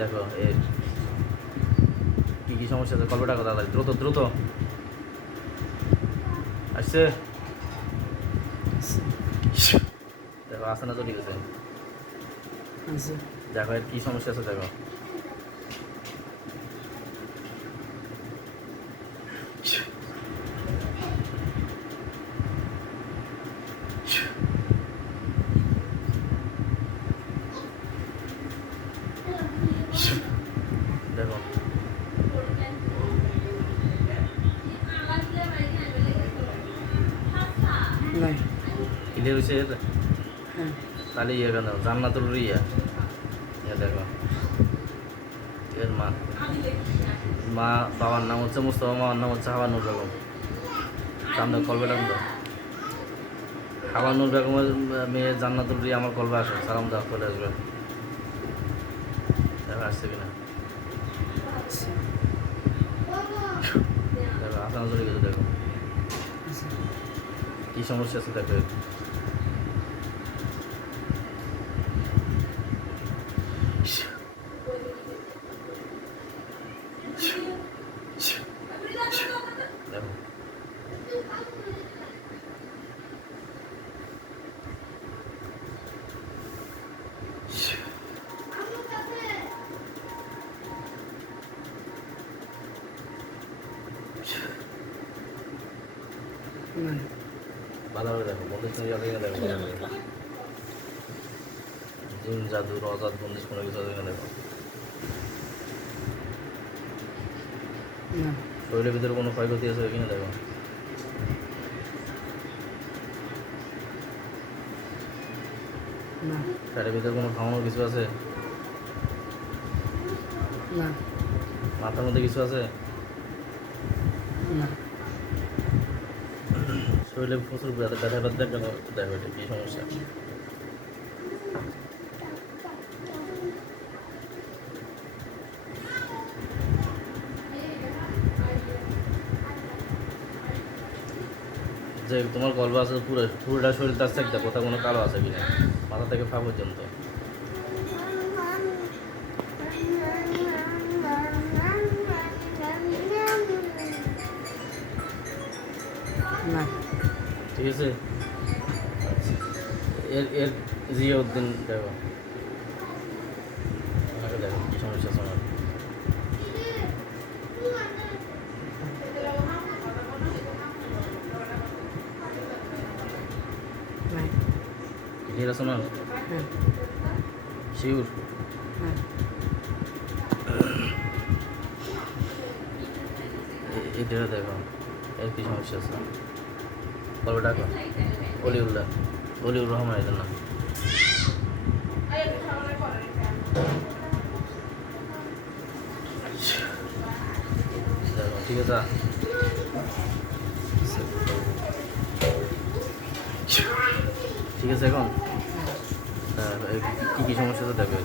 দেখো এর কী কী সমস্যা আছে, কল্পটা কথা দ্রুত দ্রুত আসছে। দেখো আসে না চলে গেছে। দেখো এর কী সমস্যা আছে দেখো। দেখো ক্লিয়ার হয়েছে। তাহলে ইয়ে কেন জান্নাতুল রিয়া দেখো এর মা বাবার নাম হচ্ছে মুস্তফা, মামার নাম হচ্ছে হাওয়ানুর বেগম। সামনে কলবে ডাক দাও। হাওয়ানুর বেগমের মেয়ে জান্নাতুল রিয়া আমার কলবে আসে, সালাম দাও, চলে আসবে। দেখো আসছে কিনা, দেখো আসানো চলে গেছে। দেখো কী সমস্যা আছে দেখো। দেখো ভালোভাবে দেখো, বন্দিশ দেখো জিন জাদু রজাত বন্দিশ কোনো কিছু আছে দেখো। শরীরের ভিতরে কোনো ক্ষয়ক্ষতি আছে কিনা দেখো। তার ভিতরে কোনো খাওয়ানোর কিছু আছে না, মাথার মধ্যে কিছু আছে না, শরীরে প্রচুর ব্যথা দেখো। দেখো এটা কী সমস্যা। যে তোমার গল্প আছে পুরোটা শরীর তার চেক দেখো, কোথাও কোনো কালো আছে কিনা, মাথা থেকে পা পর্যন্ত। না ঠিক আছে। এর এর জিয়াউদ্দিন দেখো, ওনাকে দেখো কী সমস্যা আছে আমার। ক্লিয়ার আছে না? শিওর? এটা দেখো এর কী সমস্যা আছে। কবে ডাকো অলিউর রহমান এদের নাম। দেখো ঠিক আছে। ঠিক আছে এখন কী কী সমস্যা আছে দেখো।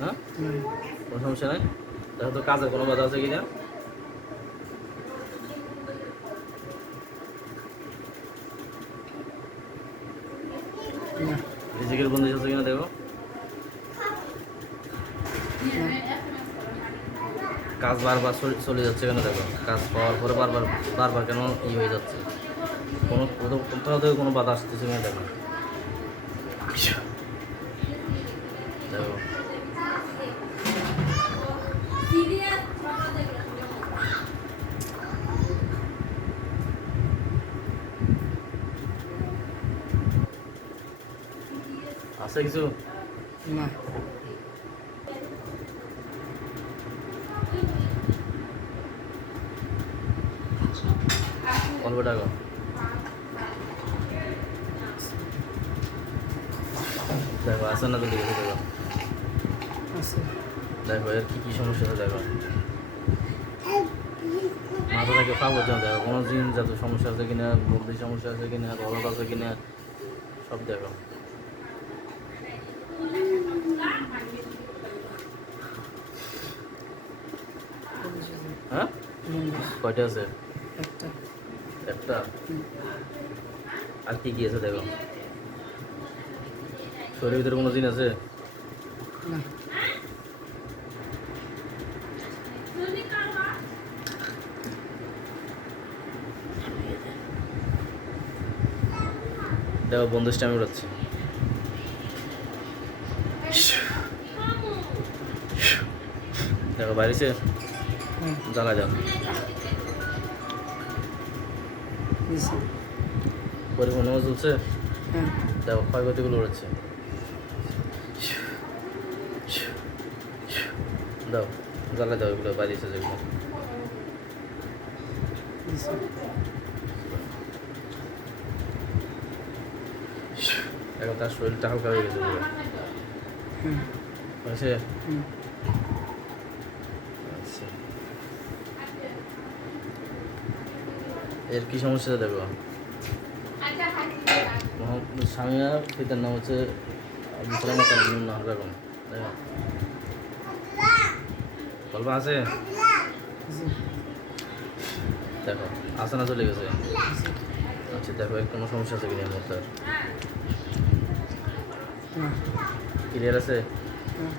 হ্যাঁ কোনো সমস্যা নাই। দেখো তো কাজের কোনো বাধা আছে কিনা। রিজিকের বন্দিশ আছে কিনা দেখো। কাজ বারবার চলে যাচ্ছে কেন দেখো। কাজ পাওয়ার পরে বারবার কেন হয়ে যাচ্ছে, কোনো কোথাও থেকে কোনো বাধা আসতেছে কিনা দেখো। দেখো আছে কিছু না। অল্প টাকা দেখো আছে না তো দেখে দেখো। দেখো এর কী কী সমস্যা আছে দেখো। মাথা থেকে পা পর্যন্ত দেখো কোনো জিন জাত সমস্যা আছে কিনা, বুদ্ধি সমস্যা আছে কিনা, রলত আছে কিনা, সব দেখো। হ্যাঁ বন্ধ। কয়টা আছে? একটা। একটা। হুম। আর কি কি আছে দেখো? শরীরের ভিতরে কোনো জিনিস আছে? না। দেখো বন্ধু স্ট্যাম্প উঠাচ্ছে। দেখো বাইরেছে, হ্যাঁ। জ্বালা যাও। দিছি। পরিপূর্ণ চলছে। হ্যাঁ। দেখো ক্ষয়ক্ষতিগুলো উঠেছে। দাও, জ্বালা দাও এগুলো বাইরেছে যেগুলো। দিছি। এখন তার শরীরটা হালকা হয়ে গেছে পুরো। হ্যাঁ। হয়েছে? হুম। আচ্ছা, এর কি সমস্যা দেখো? মোহাম্মদ সামিয়া, পিতার নাম হচ্ছে রকম। দেখো গল্প আছে। দিছি। দেখো আসানা চলে গেছে। দিছি। আচ্ছা দেখো এর কোনো সমস্যা আছে কিনা এর মধ্যে? না। ক্লিয়ার আছে? হ্যাঁ।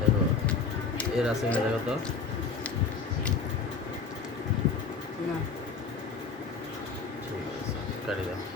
দেখো এর আছে কিনা দেখো তো। না। ঠিক আছে, কাটি দাও।